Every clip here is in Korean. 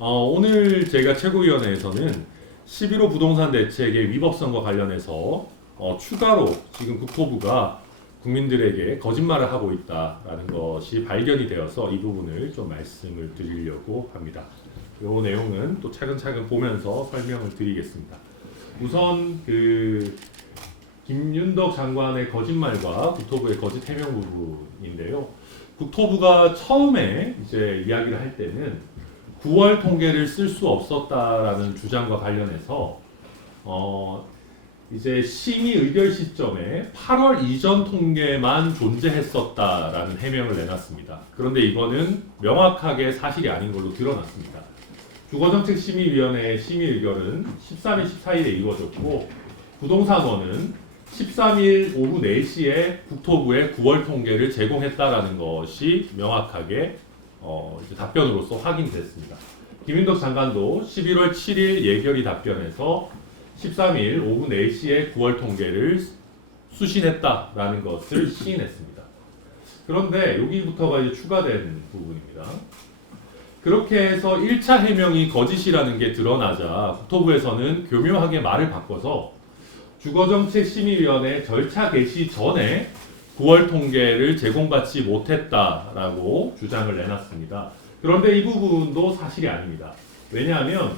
오늘 제가 최고위원회에서는 11호 부동산 대책의 위법성과 관련해서 추가로 지금 국토부가 국민들에게 거짓말을 하고 있다라는 것이 발견이 되어서 이 부분을 좀 말씀을 드리려고 합니다. 이 내용은 또 차근차근 보면서 설명을 드리겠습니다. 우선 김윤덕 장관의 거짓말과 국토부의 거짓 해명 부분인데요. 국토부가 처음에 이제 이야기를 할 때는 9월 통계를 쓸 수 없었다라는 주장과 관련해서 이제 심의 의결 시점에 8월 이전 통계만 존재했었다라는 해명을 내놨습니다. 그런데 이거는 명확하게 사실이 아닌 걸로 드러났습니다. 주거정책심의위원회의 심의 의결은 13일, 14일에 이루어졌고 부동산원은 13일 오후 4시에 국토부에 9월 통계를 제공했다라는 것이 명확하게 이제 답변으로서 확인됐습니다. 김윤덕 장관도 11월 7일 예결위 답변에서 13일 오후 4시에 9월 통계를 수신했다라는 것을 시인했습니다. 그런데 여기부터가 이제 추가된 부분입니다. 그렇게 해서 1차 해명이 거짓이라는 게 드러나자 국토부에서는 교묘하게 말을 바꿔서 주거정책심의위원회 절차 개시 전에 9월 통계를 제공받지 못했다라고 주장을 내놨습니다. 그런데 이 부분도 사실이 아닙니다. 왜냐하면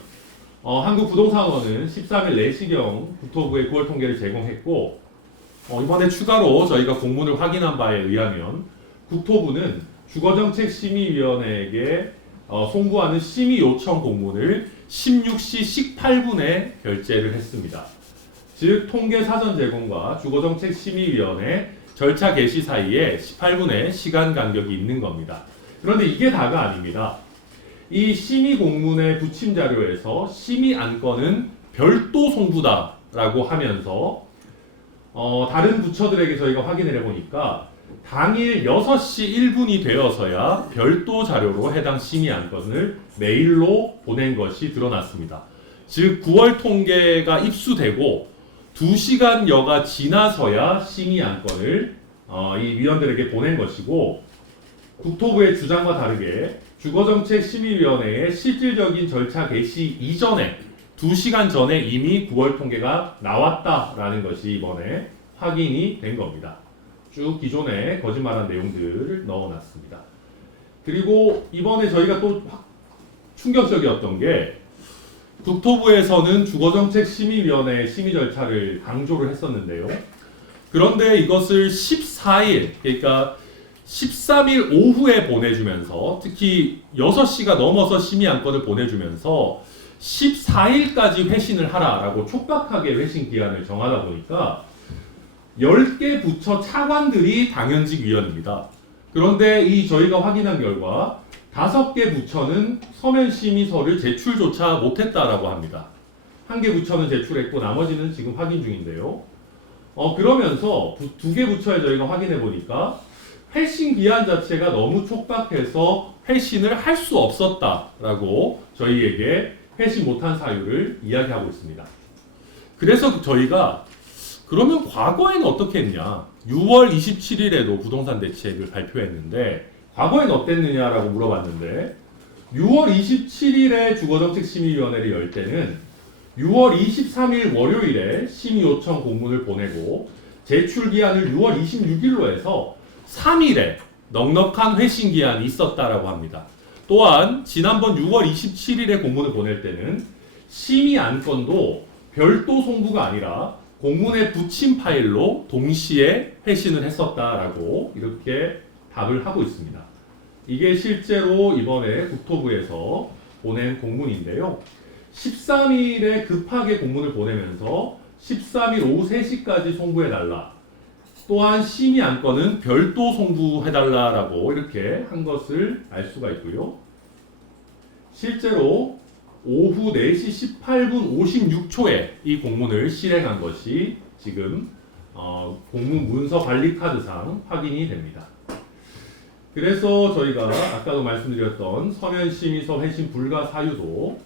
한국부동산원은 13일 4시경 국토부에 9월 통계를 제공했고 이번에 추가로 저희가 공문을 확인한 바에 의하면 국토부는 주거정책심의위원회에게 송부하는 심의 요청 공문을 16시 18분에 결재를 했습니다. 즉 통계 사전 제공과 주거정책심의위원회 절차 개시 사이에 18분의 시간 간격이 있는 겁니다. 그런데 이게 다가 아닙니다. 이 심의 공문의 부침 자료에서 심의 안건은 별도 송부다라고 하면서 다른 부처들에게 저희가 확인을 해보니까 당일 6시 1분이 되어서야 별도 자료로 해당 심의 안건을 메일로 보낸 것이 드러났습니다. 즉 9월 통계가 입수되고 2시간여가 지나서야 심의 안건을 이 위원들에게 보낸 것이고 국토부의 주장과 다르게 주거정책심의위원회의 실질적인 절차 개시 이전에 2시간 전에 이미 9월 통계가 나왔다라는 것이 이번에 확인이 된 겁니다. 쭉 기존에 거짓말한 내용들을 넣어놨습니다. 그리고 이번에 저희가 또 충격적이었던 게 국토부에서는 주거정책심의위원회의 심의 절차를 강조를 했었는데요. 그런데 이것을 14일, 그러니까 13일 오후에 보내주면서 특히 6시가 넘어서 심의 안건을 보내주면서 14일까지 회신을 하라라고 촉박하게 회신 기한을 정하다 보니까 10개 부처 차관들이 당연직 위원입니다. 그런데 이 저희가 확인한 결과 5개 부처는 서면 심의서를 제출조차 못했다라고 합니다. 1개 부처는 제출했고 나머지는 지금 확인 중인데요. 그러면서 2개 부처에 저희가 확인해 보니까 회신 기한 자체가 너무 촉박해서 회신을 할 수 없었다라고 저희에게 회신 못한 사유를 이야기하고 있습니다. 그래서 저희가 그러면 과거에는 어떻게 했냐? 6월 27일에도 부동산 대책을 발표했는데 과거에는 어땠느냐라고 물어봤는데 6월 27일에 주거정책심의위원회를 열 때는 6월 23일 월요일에 심의 요청 공문을 보내고 제출 기한을 6월 26일로 해서 3일에 넉넉한 회신 기한이 있었다라고 합니다. 또한 지난번 6월 27일에 공문을 보낼 때는 심의 안건도 별도 송부가 아니라 공문의 부침 파일로 동시에 회신을 했었다라고 이렇게 답을 하고 있습니다. 이게 실제로 이번에 국토부에서 보낸 공문인데요. 13일에 급하게 공문을 보내면서 13일 오후 3시까지 송부해달라. 또한 심의 안건은 별도 송부해달라라고 이렇게 한 것을 알 수가 있고요. 실제로 오후 4시 18분 56초에 이 공문을 실행한 것이 지금 공문 문서 관리 카드상 확인이 됩니다. 그래서 저희가 아까도 말씀드렸던 서면 심의서 회신 불가 사유도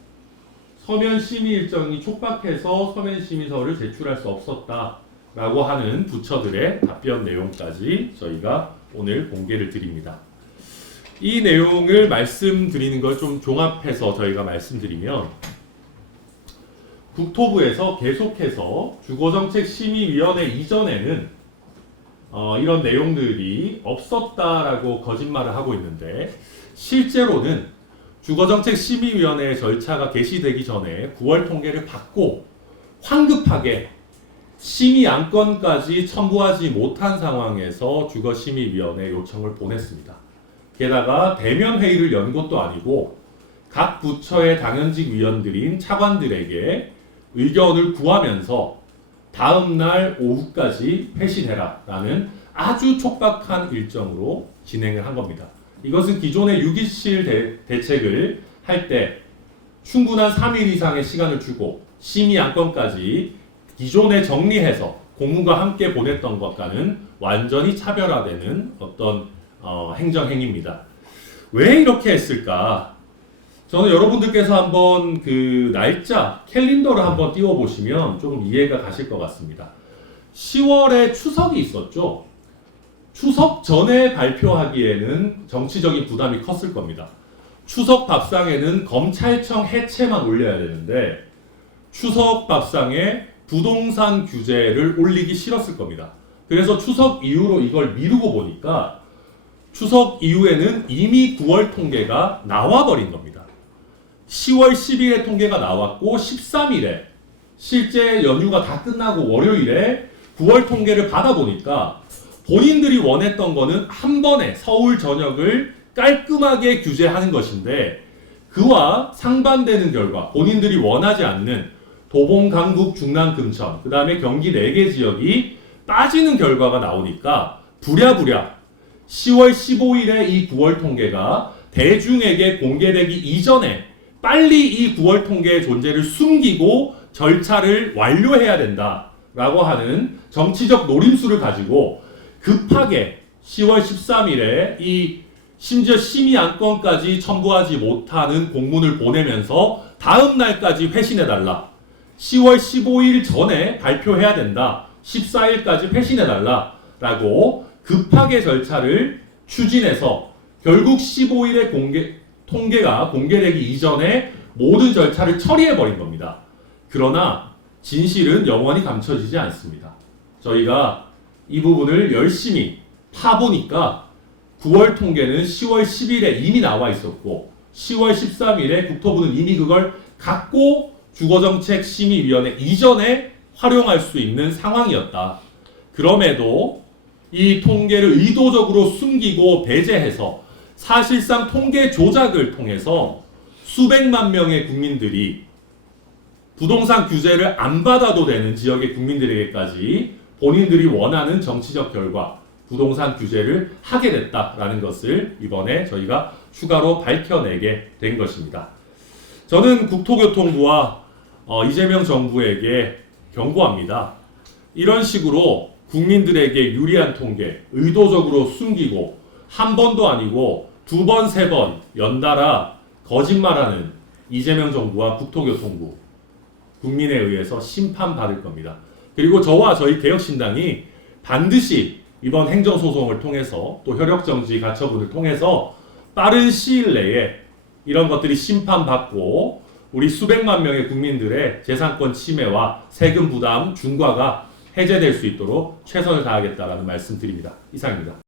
서면 심의 일정이 촉박해서 서면 심의서를 제출할 수 없었다라고 하는 부처들의 답변 내용까지 저희가 오늘 공개를 드립니다. 이 내용을 말씀드리는 걸 좀 종합해서 저희가 말씀드리면 국토부에서 계속해서 주거정책심의위원회 이전에는 이런 내용들이 없었다라고 거짓말을 하고 있는데 실제로는 주거정책심의위원회 절차가 개시되기 전에 9월 통계를 받고 황급하게 심의 안건까지 첨부하지 못한 상황에서 주거심의위원회 요청을 보냈습니다. 게다가 대면 회의를 연 것도 아니고 각 부처의 당연직 위원들인 차관들에게 의견을 구하면서 다음 날 오후까지 회신해라라는 아주 촉박한 일정으로 진행을 한 겁니다. 이것은 기존의 6.27 대책을 할 때 충분한 3일 이상의 시간을 주고 심의 안건까지 기존에 정리해서 공문과 함께 보냈던 것과는 완전히 차별화되는 어떤 행정행위입니다. 왜 이렇게 했을까? 저는 여러분들께서 한번 그 날짜, 캘린더를 한번 띄워보시면 조금 이해가 가실 것 같습니다. 10월에 추석이 있었죠. 추석 전에 발표하기에는 정치적인 부담이 컸을 겁니다. 추석 밥상에는 검찰청 해체만 올려야 되는데 추석 밥상에 부동산 규제를 올리기 싫었을 겁니다. 그래서 추석 이후로 이걸 미루고 보니까 추석 이후에는 이미 9월 통계가 나와버린 겁니다. 10월 10일에 통계가 나왔고 13일에 실제 연휴가 다 끝나고 월요일에 9월 통계를 받아보니까 본인들이 원했던 거는 한 번에 서울 전역을 깔끔하게 규제하는 것인데 그와 상반되는 결과 본인들이 원하지 않는 도봉, 강북, 중랑, 금천 그 다음에 경기 4개 지역이 빠지는 결과가 나오니까 부랴부랴 10월 15일에 이 9월 통계가 대중에게 공개되기 이전에 빨리 이 9월 통계의 존재를 숨기고 절차를 완료해야 된다라고 하는 정치적 노림수를 가지고 급하게 10월 13일에 이 심지어 심의 안건까지 첨부하지 못하는 공문을 보내면서 다음 날까지 회신해달라. 10월 15일 전에 발표해야 된다. 14일까지 회신해달라. 라고 급하게 절차를 추진해서 결국 15일에 통계가 공개되기 이전에 모든 절차를 처리해버린 겁니다. 그러나 진실은 영원히 감춰지지 않습니다. 저희가 이 부분을 열심히 파보니까 9월 통계는 10월 10일에 이미 나와 있었고 10월 13일에 국토부는 이미 그걸 갖고 주거정책심의위원회 이전에 활용할 수 있는 상황이었다. 그럼에도 이 통계를 의도적으로 숨기고 배제해서 사실상 통계 조작을 통해서 수백만 명의 국민들이 부동산 규제를 안 받아도 되는 지역의 국민들에게까지 본인들이 원하는 정치적 결과 부동산 규제를 하게 됐다라는 것을 이번에 저희가 추가로 밝혀내게 된 것입니다. 저는 국토교통부와 이재명 정부에게 경고합니다. 이런 식으로 국민들에게 유리한 통계 의도적으로 숨기고 한 번도 아니고 2번, 3번 연달아 거짓말하는 이재명 정부와 국토교통부 국민에 의해서 심판받을 겁니다. 그리고 저와 저희 개혁신당이 반드시 이번 행정소송을 통해서 또 혈역정지 가처분을 통해서 빠른 시일 내에 이런 것들이 심판받고 우리 수백만 명의 국민들의 재산권 침해와 세금 부담 중과가 해제될 수 있도록 최선을 다하겠다라는 말씀 드립니다. 이상입니다.